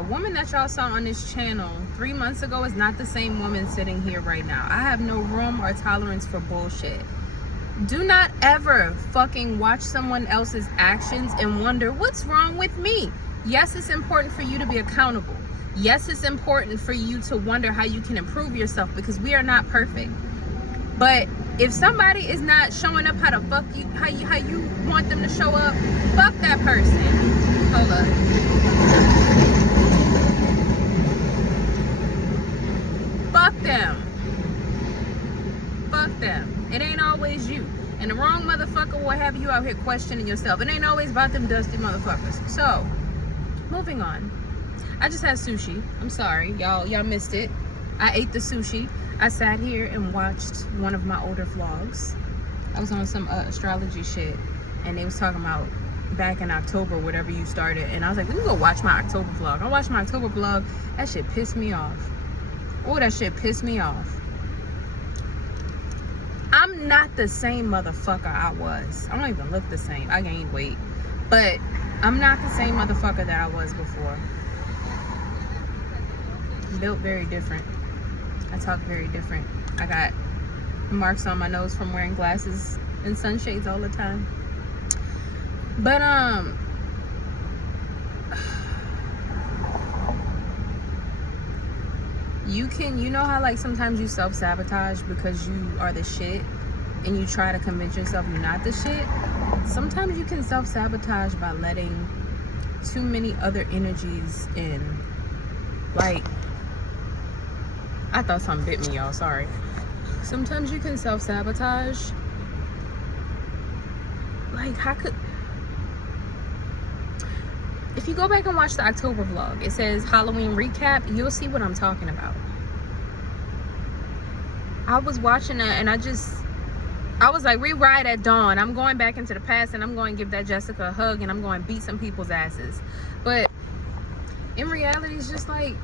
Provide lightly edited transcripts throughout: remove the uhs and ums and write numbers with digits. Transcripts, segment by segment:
the woman that y'all saw on this channel 3 months ago is not the same woman sitting here right now. I have no room or tolerance for bullshit. Do not ever fucking watch someone else's actions and wonder what's wrong with me. Yes, it's important for you to be accountable. Yes, it's important for you to wonder how you can improve yourself, because we are not perfect. But if somebody is not showing up how you want them to show up, fuck that person. Hold up. Fuck them. Fuck them. It ain't always you. And the wrong motherfucker will have you out here questioning yourself. It ain't always about them dusty motherfuckers. So, moving on. I just had sushi. I'm sorry. Y'all missed it. I ate the sushi. I sat here and watched one of my older vlogs. I was on some astrology shit, and they was talking about back in October, whatever you started. And I was like, let me go watch my October vlog. I watched my October vlog. That shit pissed me off. Oh, that shit pissed me off. I'm not the same motherfucker I was. I don't even look the same. I gained weight. But I'm not the same motherfucker that I was before. Built very different. I talk very different. I got marks on my nose from wearing glasses and sunshades all the time. But you know how like sometimes you self-sabotage because you are the shit and you try to convince yourself you're not the shit? Sometimes you can self-sabotage by letting too many other energies in. Like, I thought something bit me, y'all, sorry. Sometimes you can self-sabotage. Like, if you go back and watch the October vlog, it says Halloween recap, you'll see what I'm talking about. I was watching that and I was like, we ride at dawn. I'm going back into the past and I'm going to give that Jessica a hug and I'm going to beat some people's asses. But in reality, it's just like,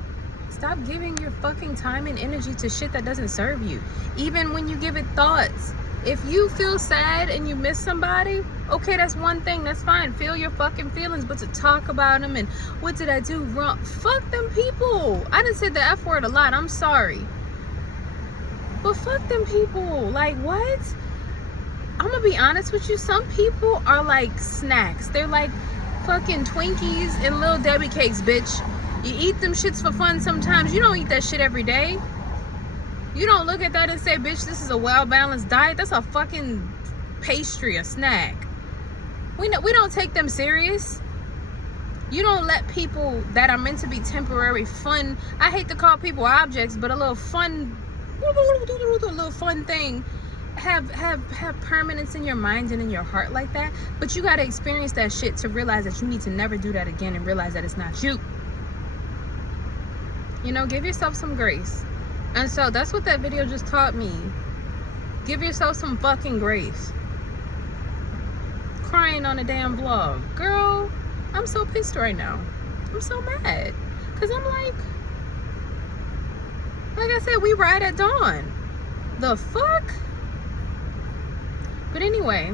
stop giving your fucking time and energy to shit that doesn't serve you. Even when you give it thoughts. If you feel sad and you miss somebody, okay, that's one thing, that's fine. Feel your fucking feelings, but to talk about them and what did I do wrong? Fuck them people. I done said the F word a lot, I'm sorry. But fuck them people. Like, what? I'm gonna be honest with you, some people are like snacks. They're like fucking Twinkies and Little Debbie cakes, bitch. You eat them shits for fun sometimes. You don't eat that shit every day. You don't look at that and say, bitch, this is a well-balanced diet. That's a fucking pastry, a snack. We don't take them serious. You don't let people that are meant to be temporary fun, I hate to call people objects, but a little fun thing have permanence in your mind and in your heart like that. But you got to experience that shit to realize that you need to never do that again and realize that it's not you. You know, give yourself some grace. And so that's what that video just taught me. Give yourself some fucking grace. Crying on a damn vlog. Girl, I'm so pissed right now. I'm so mad. Because I'm like I said, we ride at dawn. The fuck? But anyway,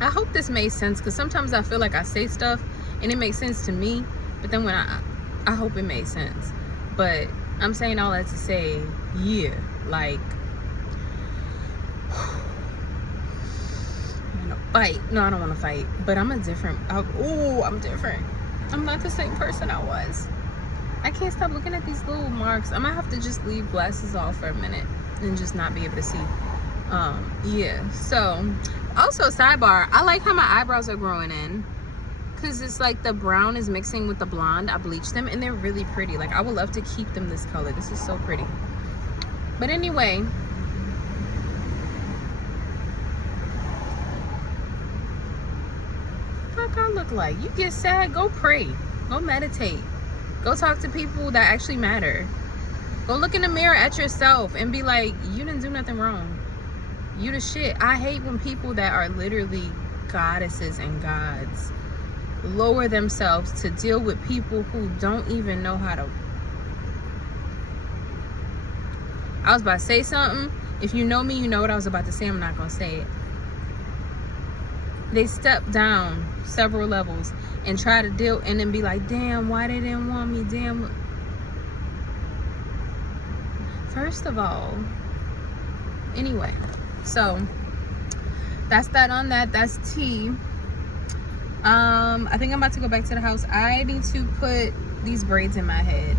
I hope this made sense, because sometimes I feel like I say stuff and it makes sense to me, but then when I hope it made sense. But I'm saying all that to say, yeah, like, I'm gonna fight. No, I don't want to fight, but I'm different. I'm different. I'm not the same person I was. I can't stop looking at these little marks. I might have to just leave glasses off for a minute and just not be able to see. Yeah, so also sidebar, I like how my eyebrows are growing in, because it's like the brown is mixing with the blonde. I bleached them and they're really pretty. Like, I would love to keep them this color. This is so pretty. But anyway, fuck I look like? You get sad, go pray, go meditate, go talk to people that actually matter. Go look in the mirror at yourself and be like, you didn't do nothing wrong. You the shit. I hate when people that are literally goddesses and gods lower themselves to deal with people who don't even know how to. I was about to say something. If you know me, you know what I was about to say. I'm not gonna say it. they step down several levels and try to deal, and then be like, damn, why they didn't want me, damn. First of all, anyway, so that's that on that. That's tea. I think I'm about to go back to the house. I need to put these braids in my head,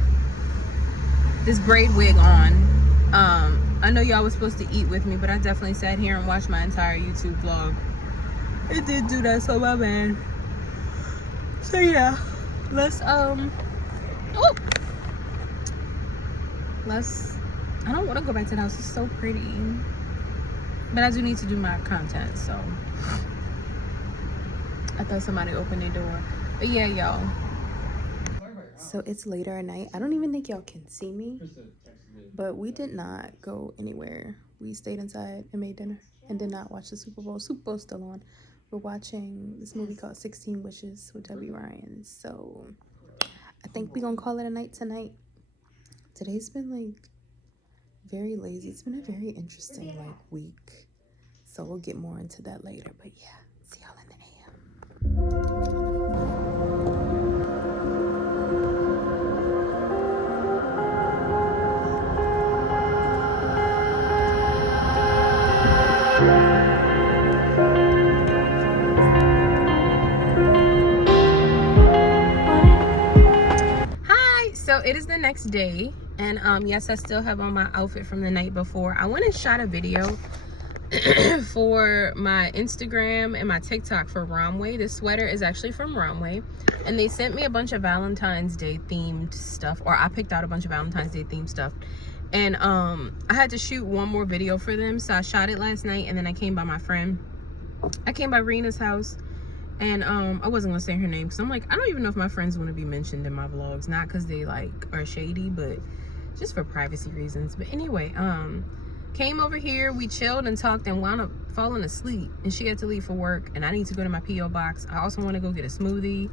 this braid wig on. I know y'all was supposed to eat with me, but I definitely sat here and watched my entire YouTube vlog. It did do that, so my bad. So yeah, let's I don't want to go back to the house. It's so pretty, but I do need to do my content, so I thought somebody opened their door. But yeah, y'all, so it's later at night. I don't even think y'all can see me, but we did not go anywhere. We stayed inside and made dinner and did not watch the Super Bowl. Super Bowl's still on. We're watching this movie called 16 Wishes with Debbie Ryan. So I think we're gonna call it a night tonight. Today's been like very lazy. It's been a very interesting like week. So we'll get more into that later. But yeah, see y'all in the AM. So it is the next day, and yes, I still have on my outfit from the night before. I went and shot a video for my Instagram and my TikTok for Romway. This sweater is actually from Romway, and they sent me a bunch of Valentine's Day themed stuff, or I picked out a bunch of Valentine's Day themed stuff, and I had to shoot one more video for them, so I shot it last night, and then I came by my friend. I came by Rena's house. And I wasn't gonna say her name because I'm like, I don't even know if my friends want to be mentioned in my vlogs, not because they like are shady, but just for privacy reasons. But anyway, came over here, we chilled and talked, and wound up falling asleep, and she had to leave for work, and I need to go to my PO box. I also want to go get a smoothie,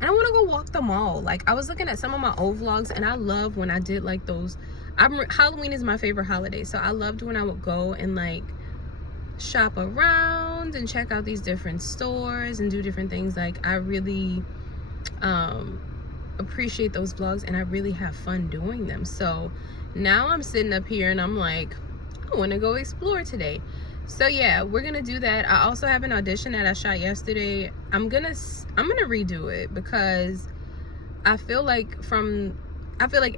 and I want to go walk the mall. Like, I was looking at some of my old vlogs, and I love when I did like those. Halloween is my favorite holiday, so I loved when I would go and like shop around and check out these different stores and do different things. Like, I really appreciate those vlogs, and I really have fun doing them. So now I'm sitting up here and I'm like, I want to go explore today. So yeah, we're gonna do that. I also have an audition that I shot yesterday. I'm gonna redo it because I feel like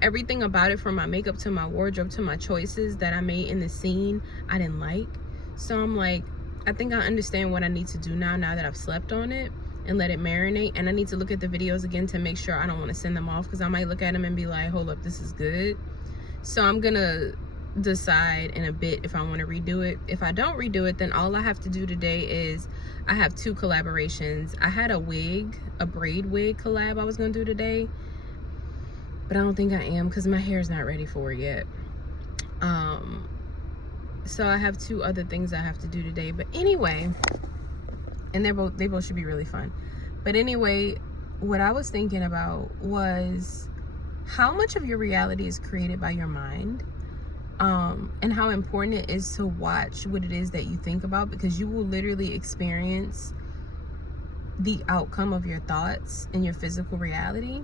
everything about it, from my makeup to my wardrobe to my choices that I made in the scene, I didn't like. So I'm like, I think I understand what I need to do now that I've slept on it and let it marinate. And I need to look at the videos again to make sure I don't want to send them off, because I might look at them and be like, hold up, this is good. So I'm gonna decide in a bit if I want to redo it. If I don't redo it, then all I have to do today is, I have 2 collaborations. I had a braid wig collab I was gonna do today, but I don't think I am because my hair is not ready for it yet. So I have 2 other things I have to do today. But anyway, and they both should be really fun. But anyway, what I was thinking about was how much of your reality is created by your mind, and how important it is to watch what it is that you think about, because you will literally experience the outcome of your thoughts in your physical reality.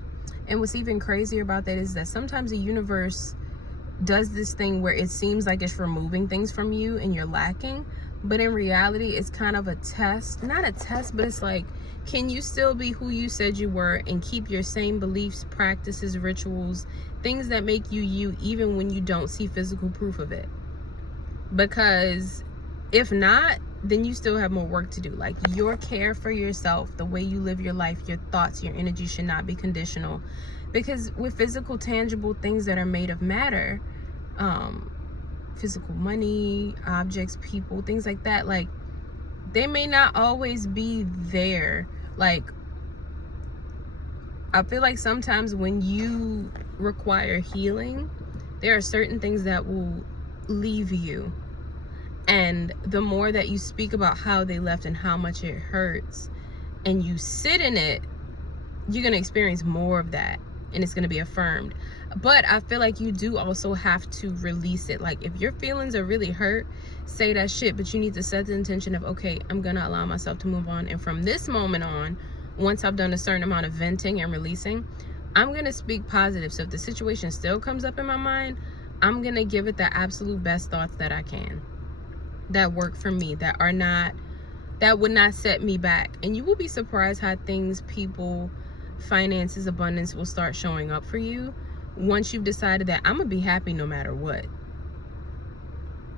And what's even crazier about that is that sometimes the universe does this thing where it seems like it's removing things from you and you're lacking, but in reality it's kind of a test. Not a test, but it's like, can you still be who you said you were and keep your same beliefs, practices, rituals, things that make you you, even when you don't see physical proof of it? Because if not, then you still have more work to do. Like, your care for yourself, the way you live your life, your thoughts, your energy should not be conditional. Because with physical, tangible things that are made of matter, physical money, objects, people, things like that, like, they may not always be there. Like, I feel like sometimes when you require healing, there are certain things that will leave you. And the more that you speak about how they left and how much it hurts, and you sit in it, you're going to experience more of that and it's going to be affirmed. But I feel like you do also have to release it. Like, if your feelings are really hurt, say that shit, but you need to set the intention of, okay, I'm going to allow myself to move on, and from this moment on, once I've done a certain amount of venting and releasing, I'm going to speak positive. So if the situation still comes up in my mind, I'm going to give it the absolute best thoughts that I can, that work for me, that would not set me back. And you will be surprised how things, people, finances, abundance will start showing up for you once you've decided that I'm gonna be happy no matter what.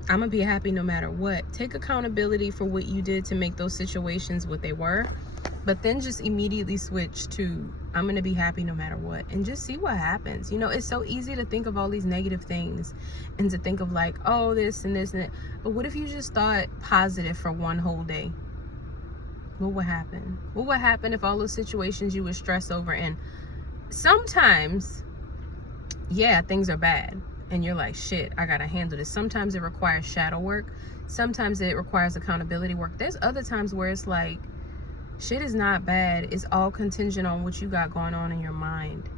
I'm gonna be happy no matter what. Take accountability for what you did to make those situations what they were, but then just immediately switch to I'm gonna be happy no matter what, and just see what happens. You know, it's so easy to think of all these negative things and to think of like, oh, this and this and that. But what if you just thought positive for one whole day? What would happen? What would happen if all those situations you would stress over, and sometimes, yeah, things are bad and you're like, shit, I gotta handle this. Sometimes it requires shadow work. Sometimes it requires accountability work. There's other times where it's like, shit is not bad. It's all contingent on what you got going on in your mind.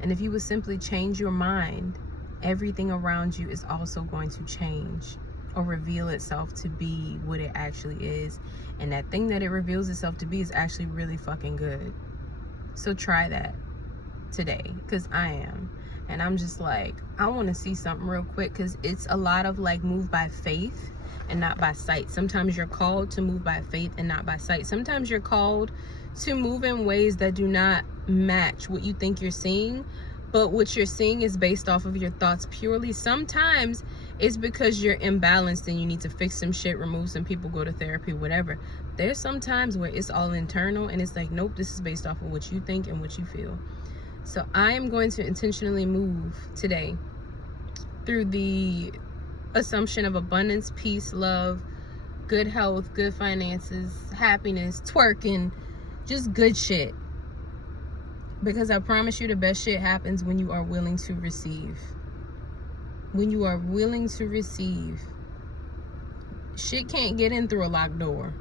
And if you would simply change your mind, everything around you is also going to change or reveal itself to be what it actually is. And that thing that it reveals itself to be is actually really fucking good. So try that today, because I am. And I'm just like, I want to see something real quick, because it's a lot of like move by faith and not by sight. Sometimes you're called to move by faith and not by sight. Sometimes you're called to move in ways that do not match what you think you're seeing, but what you're seeing is based off of your thoughts purely. Sometimes it's because you're imbalanced and you need to fix some shit, remove some people, go to therapy, whatever. There's some times where it's all internal and it's like, nope, this is based off of what you think and what you feel. So I am going to intentionally move today through the assumption of abundance, peace, love, good health, good finances, happiness, twerking, just good shit. Because I promise you, the best shit happens when you are willing to receive. When you are willing to receive. Shit can't get in through a locked door.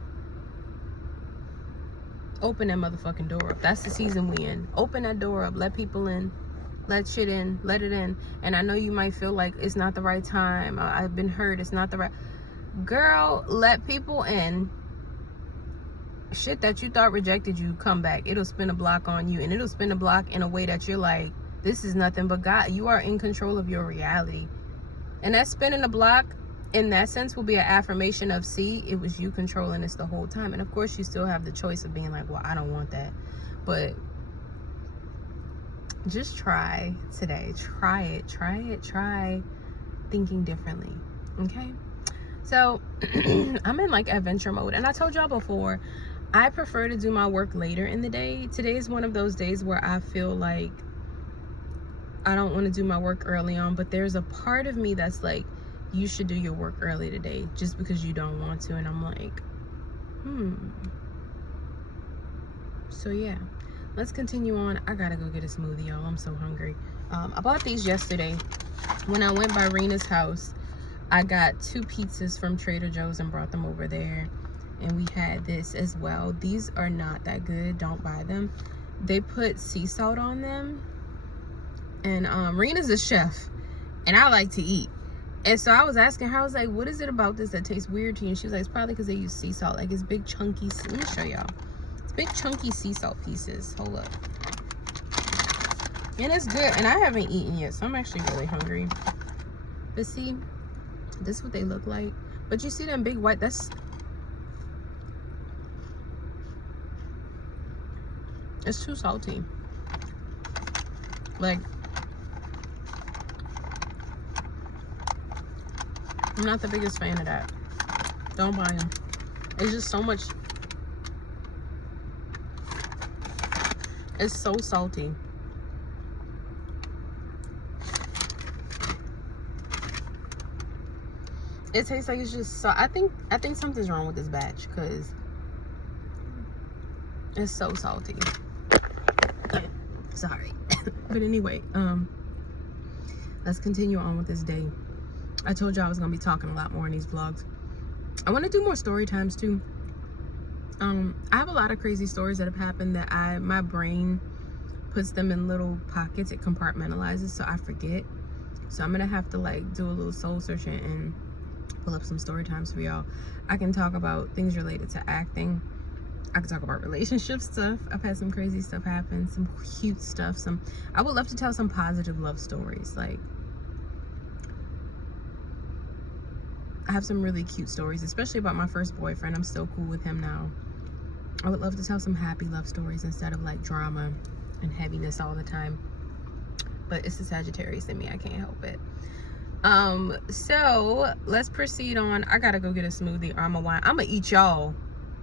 Open that motherfucking door up. That's the season we in. Open that door up. Let people in. Let shit in. Let it in. And I know you might feel like it's not the right time. I've been hurt. It's not the right... Girl, let people in. Shit that you thought rejected you, come back. It'll spin a block on you, and it'll spin a block in a way that you're like, this is nothing but God. You are in control of your reality. And that spinning a block in that sense will be an affirmation of, see, it was you controlling this the whole time. And of course you still have the choice of being like, well, I don't want that. But just try today. Try it. Try thinking differently. Okay? So I'm in like adventure mode. And I told y'all before, I prefer to do my work later in the day. Today is one of those days where I feel like I don't want to do my work early on, but there's a part of me that's like, you should do your work early today just because you don't want to. And I'm like, So yeah, let's continue on. I gotta go get a smoothie, y'all. I'm so hungry. I bought these yesterday. When I went by Rena's house, I got 2 pizzas from Trader Joe's and brought them over there. And we had this as well. These are not that good. Don't buy them. They put sea salt on them. And Rena's a chef, and I like to eat. And so I was asking her, I was like, what is it about this that tastes weird to you? And she was like, it's probably because they use sea salt. Like, it's big chunky. Let me show y'all. It's big chunky sea salt pieces. Hold up. And it's good. And I haven't eaten yet, so I'm actually really hungry. But see, this is what they look like. But you see them big white, that's... It's too salty. Like, I'm not the biggest fan of that. Don't buy them. It's just so much. It's so salty. It tastes like it's just so. I think something's wrong with this batch because it's so salty. Sorry. But anyway, let's continue on with this day. I told you I was gonna be talking a lot more in these vlogs. I want to do more story times too. I have a lot of crazy stories that have happened that my brain puts them in little pockets. It compartmentalizes, so I forget. So I'm gonna have to like do a little soul searching and pull up some story times for y'all. I can talk about things related to acting. I can talk about relationship stuff. I've had some crazy stuff happen, some cute stuff. I would love to tell some positive love stories. Like, I have some really cute stories, especially about my first boyfriend. I'm still cool with him now. I would love to tell some happy love stories instead of like drama and heaviness all the time. But it's the Sagittarius in me, I can't help it. So let's proceed on. I gotta go get a smoothie or I'm gonna eat y'all.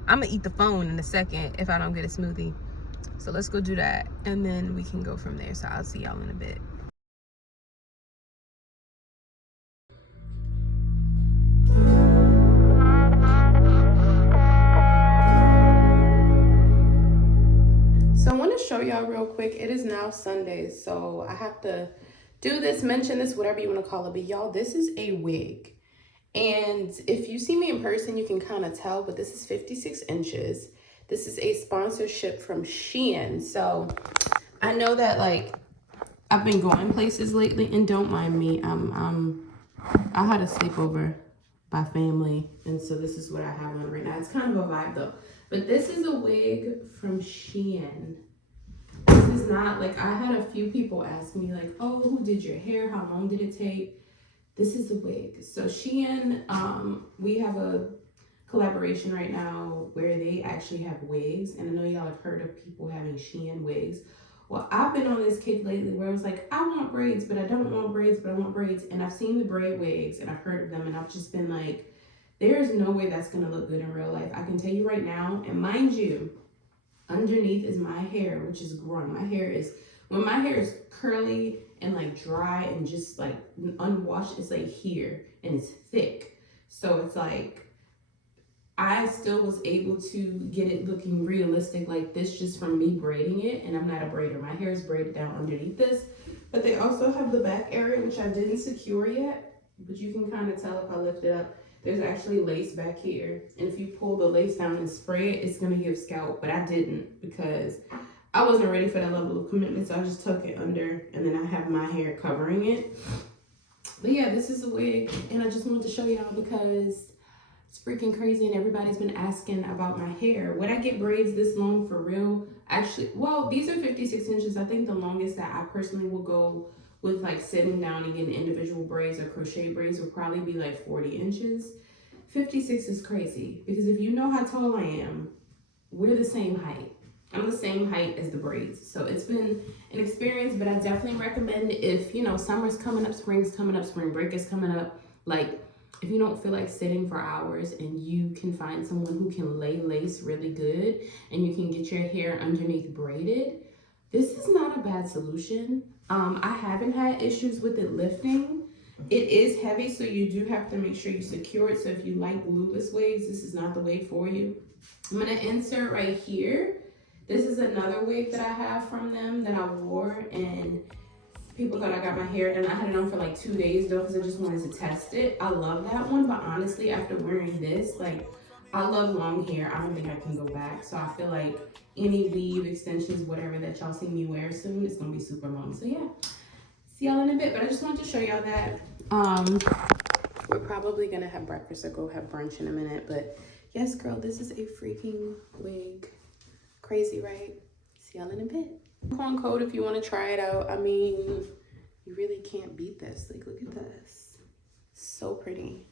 I'm gonna eat the phone in a second if I don't get a smoothie. So let's go do that and then we can go from there. So I'll see y'all in a bit. So I want to show y'all real quick. It is now Sunday, so I have to do this, mention this, whatever you want to call it. But y'all, this is a wig. And if you see me in person, you can kind of tell, but this is 56 inches. This is a sponsorship from Shein. So I know that like I've been going places lately, and don't mind me. I had a sleepover by family, and so this is what I have on right now. It's kind of a vibe though. But this is a wig from Shein. This is not like, I had a few people ask me like, oh, who did your hair? How long did it take? This is the wig. So Shein, we have a collaboration right now where they actually have wigs. And I know y'all have heard of people having Shein wigs. Well, I've been on this kick lately where I was like, I want braids, but I don't want braids, but I want braids. And I've seen the braid wigs and I've heard of them and I've just been like, there is no way that's gonna look good in real life. I can tell you right now, and mind you, underneath is my hair, which is growing. When my hair is curly and like dry and just like unwashed, it's like here and it's thick. So it's like, I still was able to get it looking realistic like this just from me braiding it. And I'm not a braider. My hair is braided down underneath this. But they also have the back area, which I didn't secure yet. But you can kind of tell if I lift it up. There's actually lace back here. And if you pull the lace down and spray it, it's going to give scalp. But I didn't because I wasn't ready for that level of commitment. So I just tuck it under and then I have my hair covering it. But yeah, this is a wig. And I just wanted to show y'all because it's freaking crazy and everybody's been asking about my hair. Would I get braids this long for real? Actually, well, these are 56 inches. I think the longest that I personally will go with like sitting down and getting individual braids or crochet braids will probably be like 40 inches. 56 is crazy because if you know how tall I am, we're the same height. I'm the same height as the braids. So it's been an experience, but I definitely recommend if, you know, summer's coming up, spring's coming up, spring break is coming up, like if you don't feel like sitting for hours and you can find someone who can lay lace really good and you can get your hair underneath braided, this is not a bad solution. I haven't had issues with it lifting. It is heavy, so you do have to make sure you secure it. So if you like glueless wigs, this is not the wig for you. I'm gonna insert right here. This is another wig that I have from them that I wore, and people thought I got my hair done. I had it on for like 2 days though because I just wanted to test it. I love that one, but honestly, after wearing this, like, I love long hair. I don't think I can go back. So I feel like any weave, extensions, whatever that y'all see me wear soon, it's gonna be super long. So yeah, see y'all in a bit, but I just wanted to show y'all that. We're probably gonna have breakfast or go have brunch in a minute, but yes, girl, this is a freaking wig. Crazy, right? See y'all in a bit. Coupon code if you want to try it out. I mean, you really can't beat this. Like, look at this. So pretty.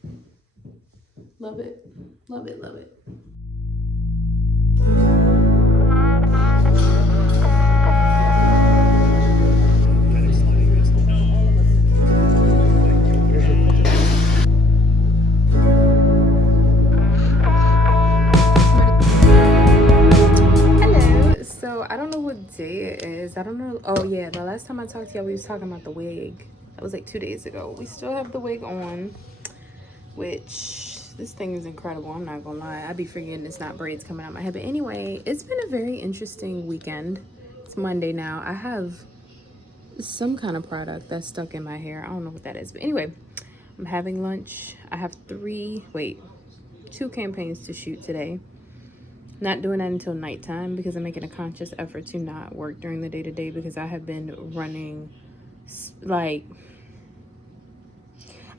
Love it. Love it, love it. So I don't know what day it is. I don't know. Oh yeah, the last time I talked to y'all, we was talking about the wig. That was like 2 days ago. We still have the wig on, which this thing is incredible. I'm not gonna lie. I'd be forgetting it's not braids coming out my head. But anyway, it's been a very interesting weekend. It's Monday now. I have some kind of product that's stuck in my hair. I don't know what that is. But anyway, I'm having lunch. I have 2 campaigns to shoot today. Not doing that until nighttime because I'm making a conscious effort to not work during the day-to-day because I have been running like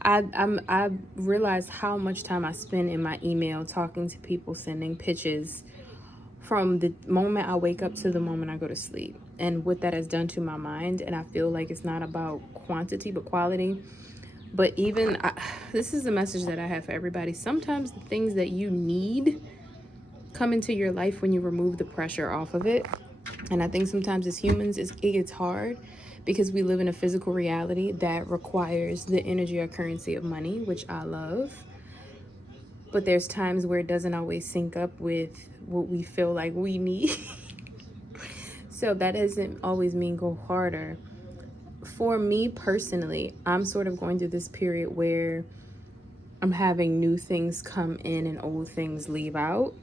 I realized how much time I spend in my email talking to people, sending pitches from the moment I wake up to the moment I go to sleep, and what that has done to my mind. And I feel like it's not about quantity but quality. But even this is a message that I have for everybody. Sometimes the things that you need come into your life when you remove the pressure off of it. And I think sometimes as humans, it gets hard because we live in a physical reality that requires the energy or currency of money, which I love. But there's times where it doesn't always sync up with what we feel like we need. So that doesn't always mean go harder. For me personally, I'm sort of going through this period where I'm having new things come in and old things leave out.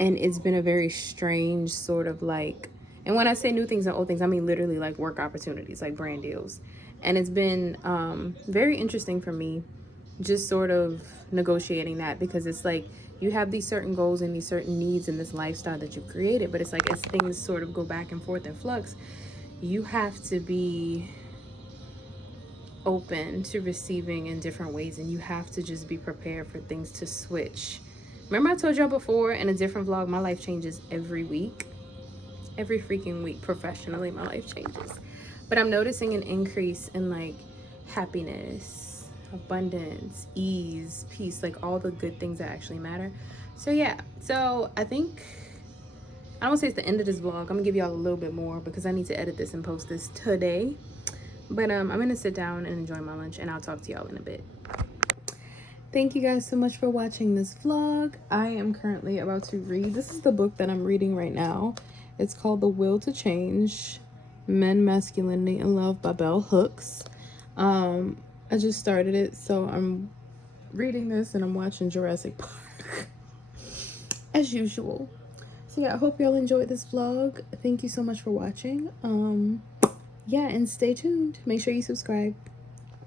And it's been a very strange sort of like, and when I say new things and old things, I mean literally like work opportunities, like brand deals. And it's been very interesting for me just sort of negotiating that, because it's like you have these certain goals and these certain needs in this lifestyle that you've created, but it's like as things sort of go back and forth in flux, you have to be open to receiving in different ways, and you have to just be prepared for things to switch. Remember I told y'all before in a different vlog, my life changes every week. Every freaking week professionally, my life changes. But I'm noticing an increase in like happiness, abundance, ease, peace, like all the good things that actually matter. So yeah, so I think, I don't want to say it's the end of this vlog. I'm gonna give y'all a little bit more because I need to edit this and post this today. But I'm gonna sit down and enjoy my lunch, and I'll talk to y'all in a bit. Thank you guys so much for watching this vlog. I am currently about to read. This is the book that I'm reading right now. It's called The Will to Change, Men, Masculinity, and Love by Bell Hooks. I just started it, so I'm reading this and I'm watching Jurassic Park as usual. So yeah, I hope y'all enjoyed this vlog. Thank you so much for watching. Yeah, and stay tuned. Make sure you subscribe.